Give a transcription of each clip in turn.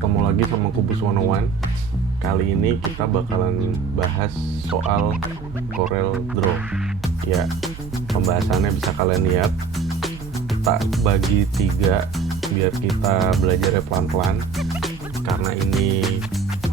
ketemu lagi sama Kubus 101. Kali ini kita bakalan bahas soal Corel Draw. Ya, pembahasannya bisa kalian lihat. Tak bagi 3 biar kita belajarnya pelan-pelan. Karena ini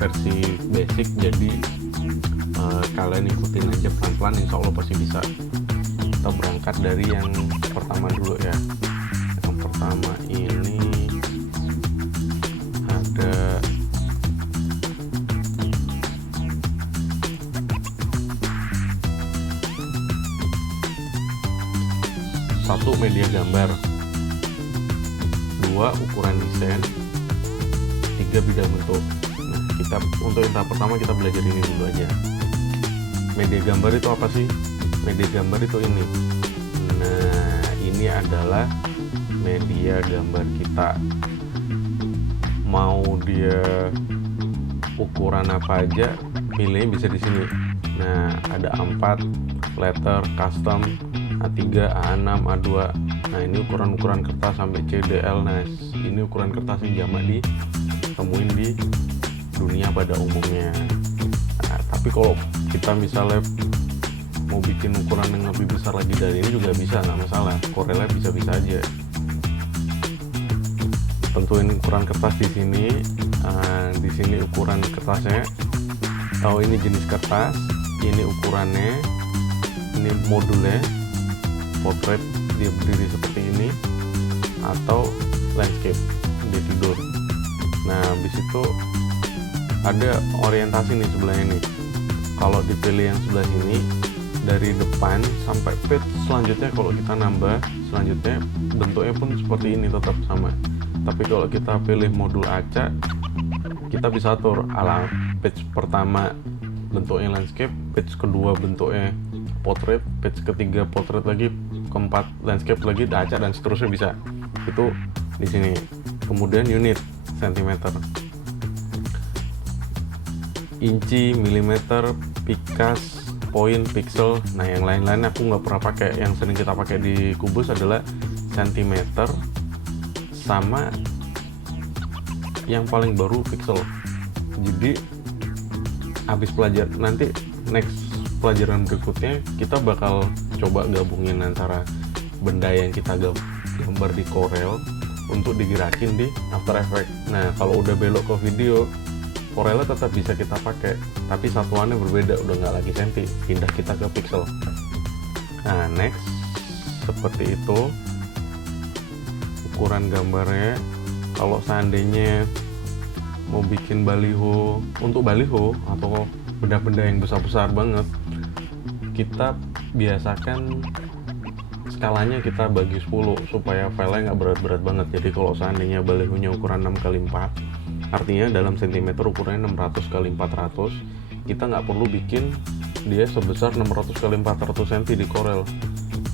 versi basic, jadi kalian ikutin aja pelan-pelan, insya Allah pasti bisa. Kita berangkat dari yang pertama dulu ya. Yang pertama ini ada satu, media gambar, 2, ukuran desain, 3, bidang bentuk. Nah, kita untuk yang tahap pertama kita belajar ini dulu aja. Media gambar itu apa sih? Media gambar itu ini. Nah, ini adalah media gambar kita. Mau dia ukuran apa aja, pilihnya bisa di sini. Nah, ada A4, letter, custom, A3, A6, A2. Nah, ini ukuran-ukuran kertas sampai CDL. Nah, ini ukuran kertas yang jamak ditemuin di dunia pada umumnya. Nah, tapi kalau kita misalnya mau bikin ukuran yang lebih besar lagi dari ini juga bisa, nggak masalah. Corelnya bisa-bisa aja. Tentuin ukuran kertas di sini. Di sini ukuran kertasnya. Oh, ini jenis kertas, ini ukurannya, ini modulnya. Portrait dia berdiri seperti ini, atau landscape dia tidur. Nah, habis itu ada orientasi nih sebelahnya nih. Kalau dipilih yang sebelah sini, dari depan sampai page selanjutnya, kalau kita nambah selanjutnya bentuknya pun seperti ini, tetap sama. Tapi kalau kita pilih modul acak, kita bisa atur ala page pertama bentuknya landscape, page kedua bentuknya portrait, page ketiga portrait lagi, keempat landscape lagi, acak, dan seterusnya bisa. Itu di sini. Kemudian unit cm, inci, milimeter, pikas, poin, pixel. Nah, yang lain-lain aku nggak pernah pakai. Yang sering kita pakai di Kubus adalah centimeter sama yang paling baru pixel. Jadi habis pelajaran nanti, next pelajaran berikutnya kita bakal coba gabungin antara benda yang kita gambar di Corel untuk digerakin di After Effects. Nah, kalau udah belok ke video, Corelnya tetap bisa kita pakai, tapi satuannya berbeda, udah nggak lagi senti, pindah kita ke pixel. Nah, next seperti itu ukuran gambarnya. Kalau seandainya mau bikin baliho, untuk baliho atau benda-benda yang besar-besar banget, kita biasakan skalanya kita bagi 10 supaya filenya nggak berat-berat banget. Jadi kalau seandainya balihonya ukuran 6x4, artinya dalam sentimeter ukurannya 600x400, kita nggak perlu bikin dia sebesar 600x400 cm di Corel.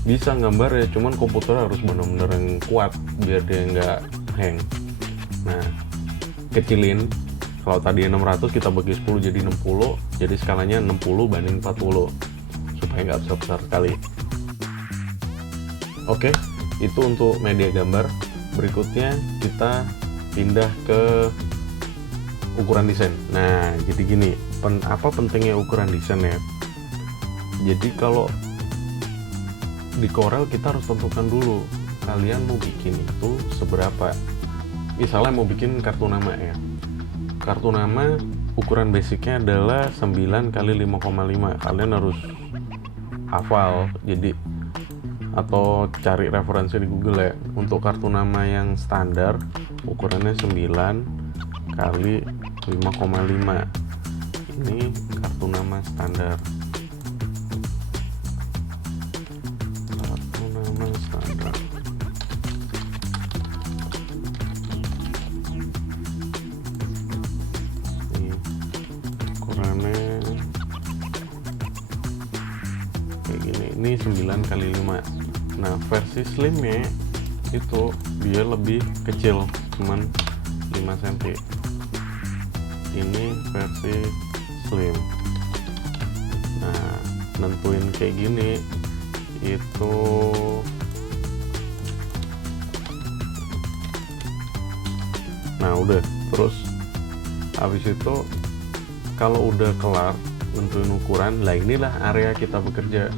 Bisa gambar ya, cuman komputer harus benar-benar yang kuat biar dia nggak hang. Nah, kecilin. Kalau tadi 600 kita bagi 10 jadi 60, jadi skalanya 60/40 supaya nggak besar-besar sekali. Oke, itu untuk media gambar. Berikutnya kita pindah ke ukuran desain. Nah, jadi gini, apa pentingnya ukuran desain ya? Jadi kalau di Corel kita harus tentukan dulu kalian mau bikin itu seberapa. Misalnya mau bikin kartu nama ya. Kartu nama ukuran basicnya adalah 9x5,5. Kalian harus hafal, jadi atau cari referensi di Google ya. Untuk kartu nama yang standar ukurannya 9x5,5. Ini kartu nama standar. Kartu nama standar. Ini ukurannya kayak gini. Ini 9x5. Nah, versi slimnya itu dia lebih kecil, cuman 5 cm. Ini versi slim. Nah, nentuin kayak gini itu Nah udah, terus Habis itu kalau udah kelar nentuin ukuran, lah inilah area kita bekerja.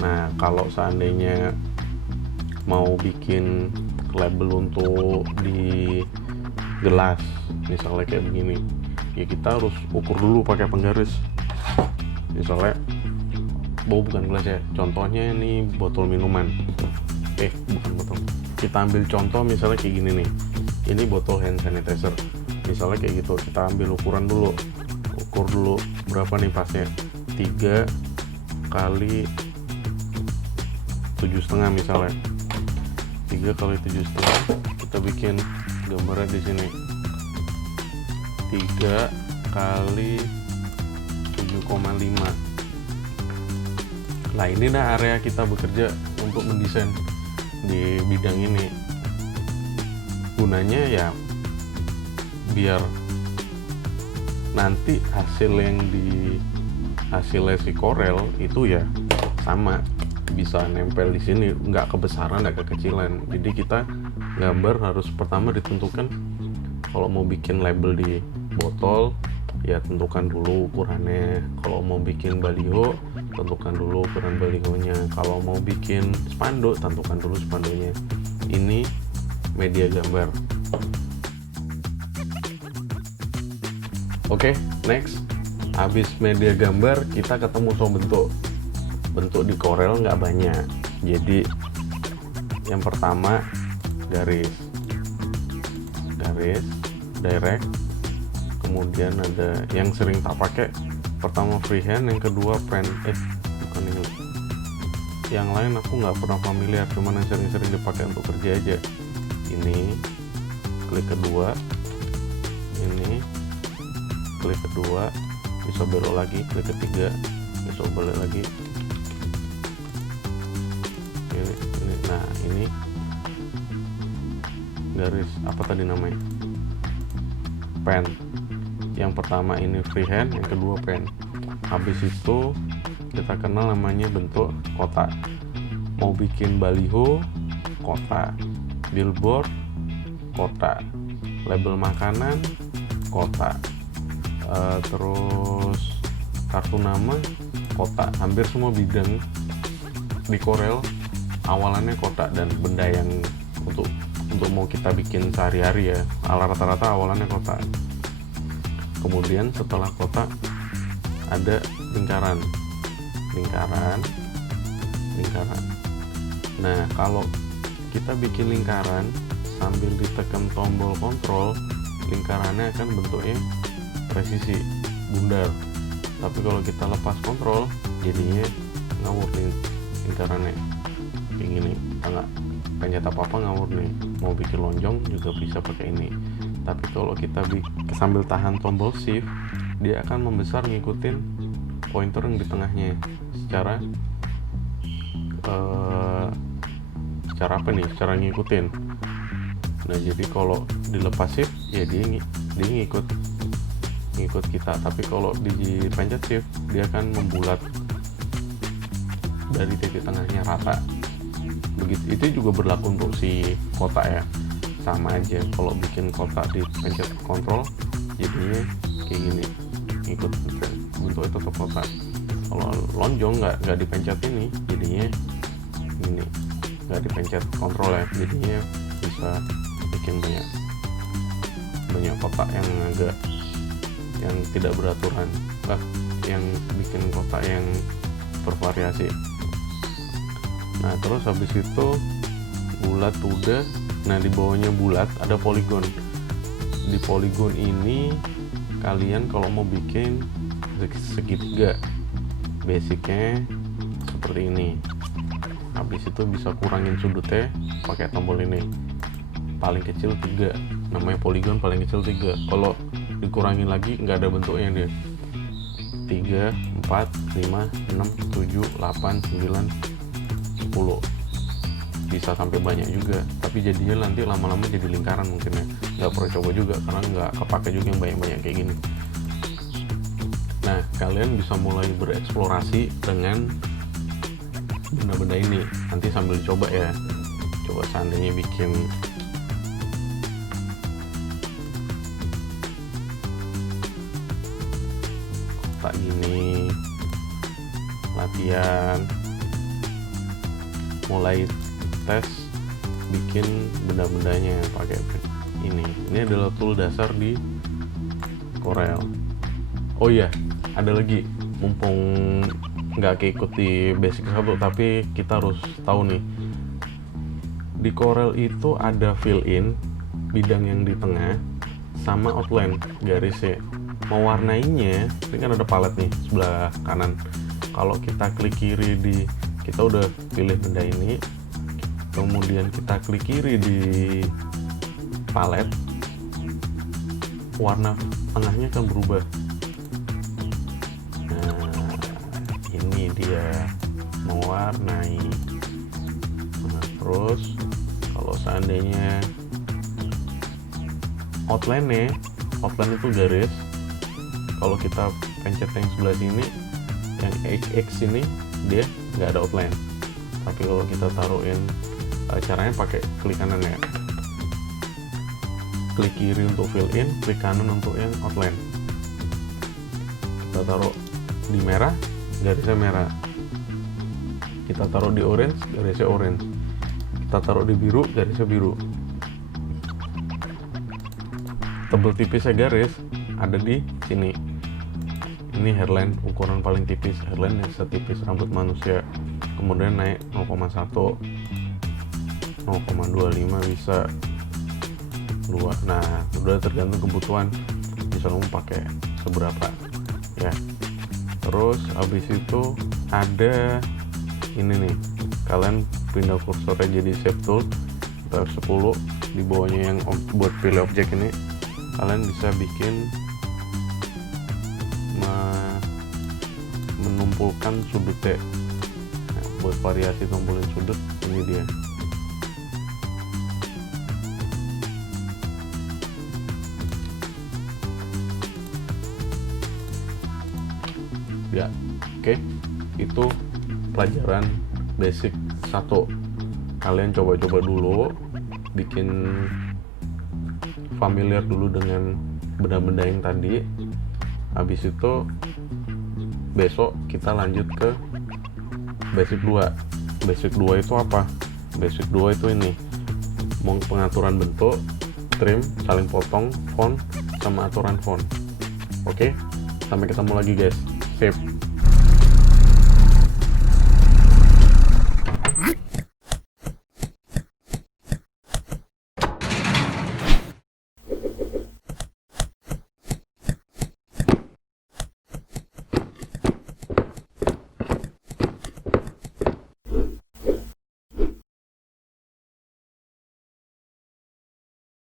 Nah, kalau seandainya mau bikin label untuk di gelas misalnya kayak begini, ya kita harus ukur dulu pakai penggaris. Misalnya bukan gelas ya, contohnya ini botol minuman, bukan botol, kita ambil contoh misalnya kayak gini nih, ini botol hand sanitizer misalnya kayak gitu. Kita ambil ukuran dulu, ukur dulu berapa nih pasnya, 3 kali 7,5 misalnya, 3 kali 7,5. Kita bikin gambarnya di sini, 3 kali 7,5. Nah, ini dah area kita bekerja untuk mendesain di bidang ini. Gunanya ya biar nanti hasilnya si Corel itu ya sama, bisa nempel di sini, nggak kebesaran nggak kekecilan. Jadi kita gambar harus pertama ditentukan, kalau mau bikin label di botol ya tentukan dulu ukurannya. Kalau mau bikin baliho tentukan dulu ukuran balihonya. Kalau mau bikin spanduk tentukan dulu spanduknya. Ini media gambar. Oke, next. Habis media gambar kita ketemu soal bentuk di Corel nggak banyak. Jadi yang pertama garis direct, kemudian ada yang sering tak pakai, pertama freehand, yang kedua pen, bukan ini, yang lain aku nggak pernah familiar, cuman yang sering-sering dipakai untuk kerja aja. Ini klik kedua, ini klik kedua, bisa belok lagi, klik ketiga, bisa balik lagi. Ini, nah ini garis apa tadi namanya, pen. Yang pertama ini freehand, yang kedua pen. Habis itu kita kenal namanya bentuk kotak. Mau bikin baliho, kotak. Billboard, kotak. Label makanan, kotak. Terus kartu nama, kotak. Hampir semua bidang di Corel awalannya kotak, dan benda yang untuk mau kita bikin sehari-hari ya, rata-rata awalannya kotak. Kemudian setelah kotak ada lingkaran. Nah, kalau kita bikin lingkaran sambil ditekan tombol kontrol, lingkarannya akan bentuknya presisi, bundar. Tapi kalau kita lepas kontrol, jadinya ngawur nih lingkarannya kayak gini, nggak pencet apa-apa ngawur nih. Mau bikin lonjong juga bisa pakai ini. Tapi kalau kita sambil tahan tombol shift, dia akan membesar ngikutin pointer yang di tengahnya secara secara ngikutin. Nah, jadi kalau dilepas shift ya dia ngikut kita. Tapi kalau dipencet shift, dia akan membulat dari titik tengahnya rata. Begitu, itu juga berlaku untuk si kotak ya, sama aja. Kalau bikin kotak dipencet kontrol, jadinya kayak gini, ikut bentuk itu tetap kotak. Kalau lonjong nggak dipencet ini, jadinya gini, nggak dipencet kontrol ya, jadinya bisa bikin banyak kotak yang tidak beraturan, yang bikin kotak yang bervariasi. Nah, terus habis itu bulat udah. Nah, di bawahnya bulat ada poligon. Di poligon ini kalian kalau mau bikin segitiga, basicnya seperti ini. Habis itu bisa kurangin sudutnya pakai tombol ini. Paling kecil 3, namanya poligon paling kecil 3. Kalau dikurangin lagi nggak ada bentuknya dia. 3, 4, 5, 6, 7, 8, 9, 10. Bisa sampai banyak juga, tapi jadinya nanti lama-lama jadi lingkaran mungkin ya. Nggak perlu coba juga karena nggak kepake juga yang banyak-banyak kayak gini. Nah, kalian bisa mulai bereksplorasi dengan benda-benda ini. Nanti sambil coba ya, coba seandainya bikin tak gini, latihan, mulai tes bikin benda-bendanya pakai ini adalah tool dasar di Corel. Oh iya, ada lagi, mumpung nggak keikut di basic 1 tapi kita harus tahu nih, di Corel itu ada fill in bidang yang di tengah sama outline garisnya. Mewarnainya ini kan ada palet nih sebelah kanan. Kalau kita klik kiri kita udah pilih benda ini, kemudian kita klik kiri di palet, warna tengahnya akan berubah. Nah, ini dia mewarnai. Nah, terus kalau seandainya outline itu garis, kalau kita pencet yang sebelah sini, yang XX ini dia nggak ada outline. Tapi kalau kita taruhin, caranya pakai klik kanan ya, klik kiri untuk fill in, klik kanan untuk yang outline. Kita taruh di merah, garisnya merah. Kita taruh di orange, garisnya orange. Kita taruh di biru, garisnya biru. Tebel tipisnya garis ada di sini. Ini hairline, ukuran paling tipis. Hairline yang setipis rambut manusia. Kemudian naik 0,1, 0,25 bisa 2. Nah, udah tergantung kebutuhan, bisa kamu pakai seberapa ya. Terus habis itu ada ini nih, kalian pindah kursornya jadi shape tool, F10 di bawahnya yang buat pilih objek ini, kalian bisa bikin menumpulkan sudutnya. Nah, buat variasi tumpulin sudut, ini dia. Ya, oke. Itu pelajaran basic 1. Kalian coba-coba dulu, bikin familiar dulu dengan benda-benda yang tadi. Habis itu besok kita lanjut ke basic 2. Basic 2 itu apa? Basic 2 itu ini, pengaturan bentuk, trim, saling potong, font, sama aturan font. Oke, sampai ketemu lagi guys. Sip.